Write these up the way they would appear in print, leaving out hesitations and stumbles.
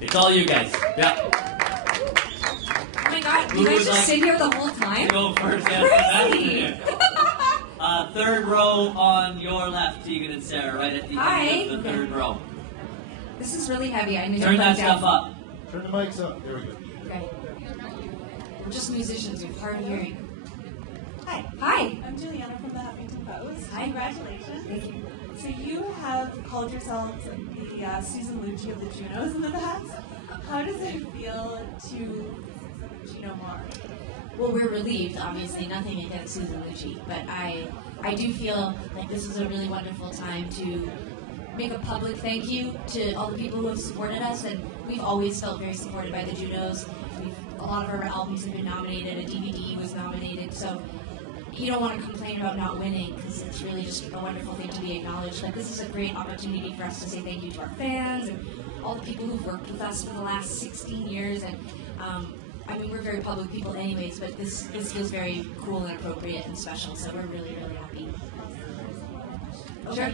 It's all you guys. Yeah. Oh my god, you guys just sit here the whole time? Go first, Crazy! Third row on your left, Tegan and Sara, right at the end of the third row. This is really heavy. I need to turn that stuff up. Turn the mics up. There we go. Okay. We're just musicians with hard hearing. Hi. Hi. I'm Juliana from the Huffington Post. Hi. Congratulations. Thank you. So you have called yourselves the Susan Lucci of the Junos in the past. How does it feel to Juno more? Well, we're relieved, obviously, nothing against Susan Lucci, but I do feel like this is a really wonderful time to make a public thank you to all the people who have supported us, and we've always felt very supported by the Junos. A lot of our albums have been nominated, a DVD was nominated, so you don't want to complain about not winning, because it's really just a wonderful thing to be acknowledged. Like, this is a great opportunity for us to say thank you to our fans and all the people who've worked with us for the last 16 years, and I mean, we're very public people anyways, but this feels very cool and appropriate and special, so we're really, really happy. Sure.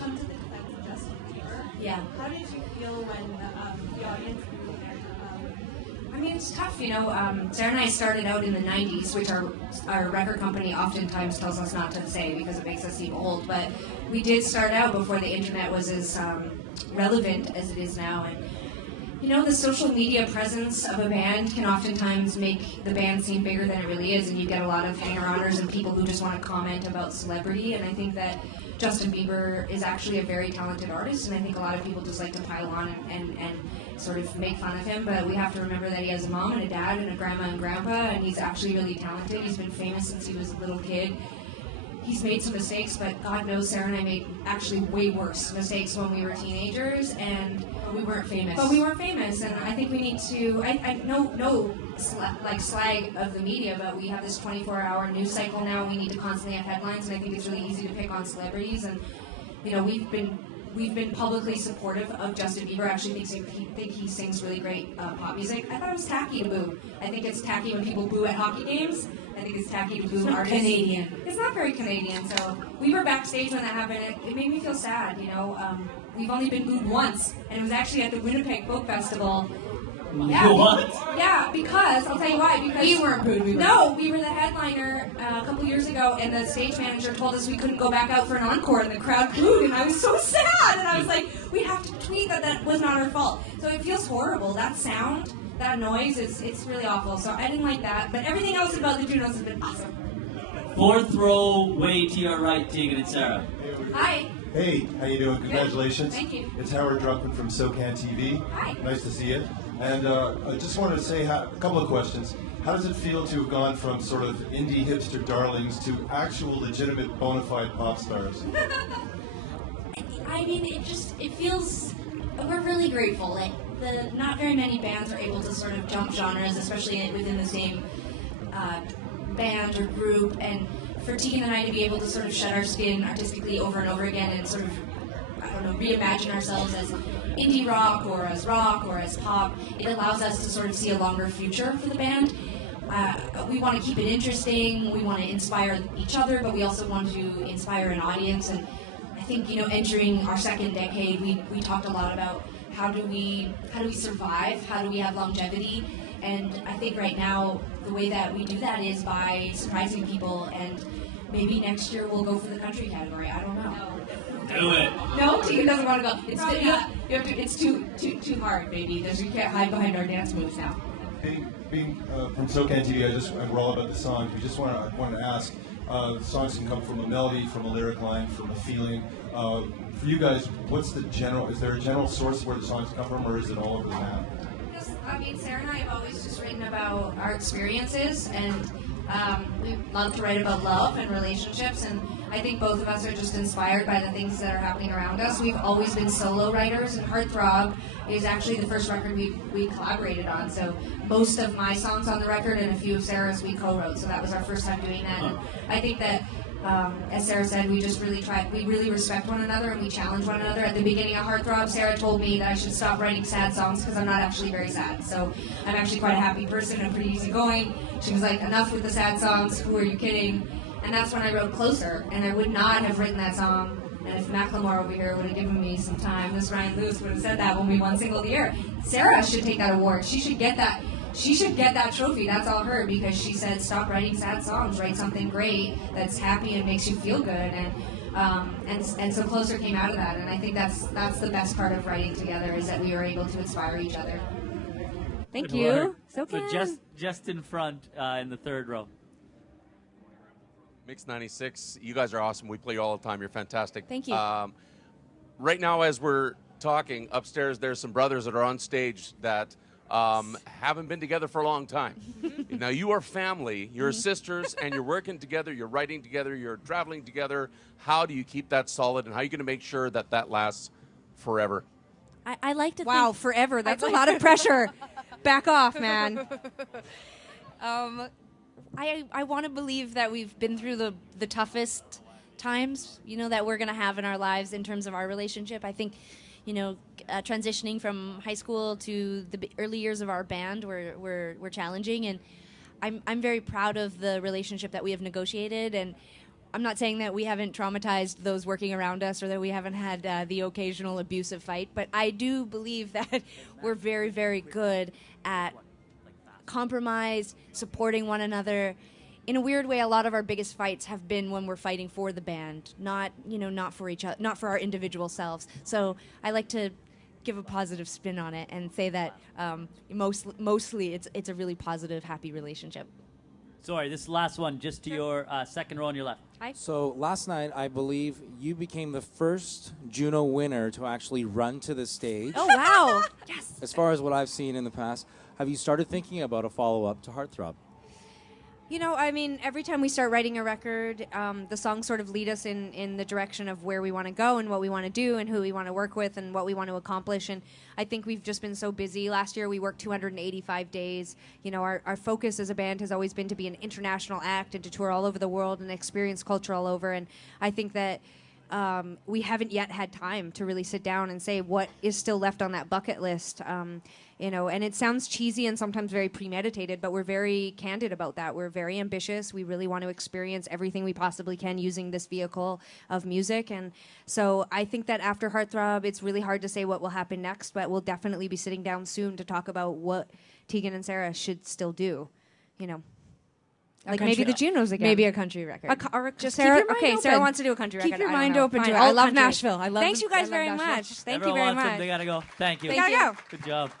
Come to the defense of Justin Bieber. Yeah. How did you feel when the audience grew there? I mean, it's tough, you know. Sarah and I started out in the 90s, which our record company oftentimes tells us not to say because it makes us seem old, but we did start out before the internet was as relevant as it is now. And you know, the social media presence of a band can oftentimes make the band seem bigger than it really is, and you get a lot of hanger-oners and people who just want to comment about celebrity, and I think that Justin Bieber is actually a very talented artist, and I think a lot of people just like to pile on and sort of make fun of him, but we have to remember that he has a mom and a dad and a grandma and grandpa, and he's actually really talented. He's been famous since he was a little kid. He's made some mistakes, but God knows Sarah and I made actually way worse mistakes when we were teenagers, and we weren't famous. But we weren't famous, and I think we need to. I no slag of the media, but we have this 24-hour news cycle now. We need to constantly have headlines, and I think it's really easy to pick on celebrities. And you know, we've been publicly supportive of Justin Bieber. I actually think he sings really great pop music. I thought it was tacky to boo. I think it's tacky when people boo at hockey games. I think it's tacky to boo artists. Canadian. It's not very Canadian. So we were backstage when that happened. It made me feel sad. You know, we've only been booed once, and it was actually at the Winnipeg Folk Festival. Yeah, what? Yeah, because I'll tell you why. Because we weren't booed. We were the headliner a couple years ago, and the stage manager told us we couldn't go back out for an encore, and the crowd booed, and I was so sad. And I was like, we have to tweet that was not our fault. So it feels horrible. That sound, that noise, it's really awful. So I didn't like that, but everything else about the Junos has been awesome. Fourth row, way to your right, Tegan and Sara. Hi. Hey, how you doing? Congratulations. Thank you. It's Howard Druckman from SoCan TV. Hi. Nice to see you. And I just wanted to say a couple of questions. How does it feel to have gone from sort of indie hipster darlings to actual legitimate bona fide pop stars? I mean, it feels, we're really grateful. Like, not very many bands are able to sort of jump genres, especially within the same band or group, and for Tegan and I to be able to sort of shed our skin artistically over and over again and sort of, I don't know, reimagine ourselves as indie rock or as pop, it allows us to sort of see a longer future for the band. We want to keep it interesting, we want to inspire each other, but we also want to inspire an audience, and I think, you know, entering our second decade, we talked a lot about how do we survive, how do we have longevity, and I think right now the way that we do that is by surprising people, and maybe next year we'll go for the country category. I don't know. Do it. No, Tegan doesn't want to go. It's too hard, baby. You can't hide behind our dance moves now. Being from SoCan TV, we're all about the songs. We just want to ask. Songs can come from a melody, from a lyric line, from a feeling. For you guys, is there a general source where the songs come from, or is it all over the map? I mean, Sarah and I have always just written about our experiences, and we love to write about love and relationships, and I think both of us are just inspired by the things that are happening around us. We've always been solo writers, and Heartthrob is actually the first record we collaborated on, so most of my songs on the record and a few of Sarah's we co-wrote, so that was our first time doing that. And I think that, as Sarah said, we really respect one another and we challenge one another. At the beginning of Heartthrob, Sarah told me that I should stop writing sad songs because I'm not actually very sad. So I'm actually quite a happy person and pretty easygoing. She was like, enough with the sad songs, who are you kidding? And that's when I wrote Closer, and I would not have written that song. And if Macklemore over here would have given me some time, this Ryan Lewis would have said that when we won Single of the Year. Sarah should take that award. She should get that. She should get that trophy. That's all her, because she said, "Stop writing sad songs. Write something great that's happy and makes you feel good." And so Closer came out of that. And I think that's the best part of writing together, is that we were able to inspire each other. Thank Good you. work. So just in front in the third row. Mix 96, you guys are awesome. We play you all the time. You're fantastic. Thank you. Right now, as we're talking, upstairs there's some brothers that are on stage that haven't been together for a long time. Now, you are family. You're sisters, and you're working together. You're writing together. You're traveling together. How do you keep that solid, and how are you going to make sure that that lasts forever? I like to Wow, think... forever. That's a lot of pressure. Back off, man. I want to believe that we've been through the toughest times, that we're going to have in our lives in terms of our relationship. I think, transitioning from high school to the early years of our band were challenging, and I'm very proud of the relationship that we have negotiated. And I'm not saying that we haven't traumatized those working around us, or that we haven't had the occasional abusive fight, but I do believe that we're very, very good at compromise, supporting one another. In a weird way, a lot of our biggest fights have been when we're fighting for the band, not for each other, not for our individual selves. So I like to give a positive spin on it and say that mostly it's a really positive, happy relationship. Sorry, this last one, just to your second row on your left. Hi. So last night, I believe you became the first Juno winner to actually run to the stage. Oh, wow. Yes. As far as what I've seen in the past, have you started thinking about a follow-up to Heartthrob? Every time we start writing a record, the songs sort of lead us in the direction of where we want to go and what we want to do and who we want to work with and what we want to accomplish. And I think we've just been so busy. Last year we worked 285 days. Our focus as a band has always been to be an international act and to tour all over the world and experience culture all over. And I think that we haven't yet had time to really sit down and say what is still left on that bucket list. And it sounds cheesy and sometimes very premeditated, but we're very candid about that. We're very ambitious. We really want to experience everything we possibly can using this vehicle of music. And so I think that after Heartthrob, it's really hard to say what will happen next, but we'll definitely be sitting down soon to talk about what Tegan and Sara should still do, Like maybe the Junos again. Maybe a country record. Just Sarah, Sarah wants to do a country record. Keep your I don't mind know. open Fine, to it. all I love country. Nashville. Thanks you guys I love very Nashville. much. Thank Everyone you very wants much. them. They gotta go. Thank you. They gotta go. Good job.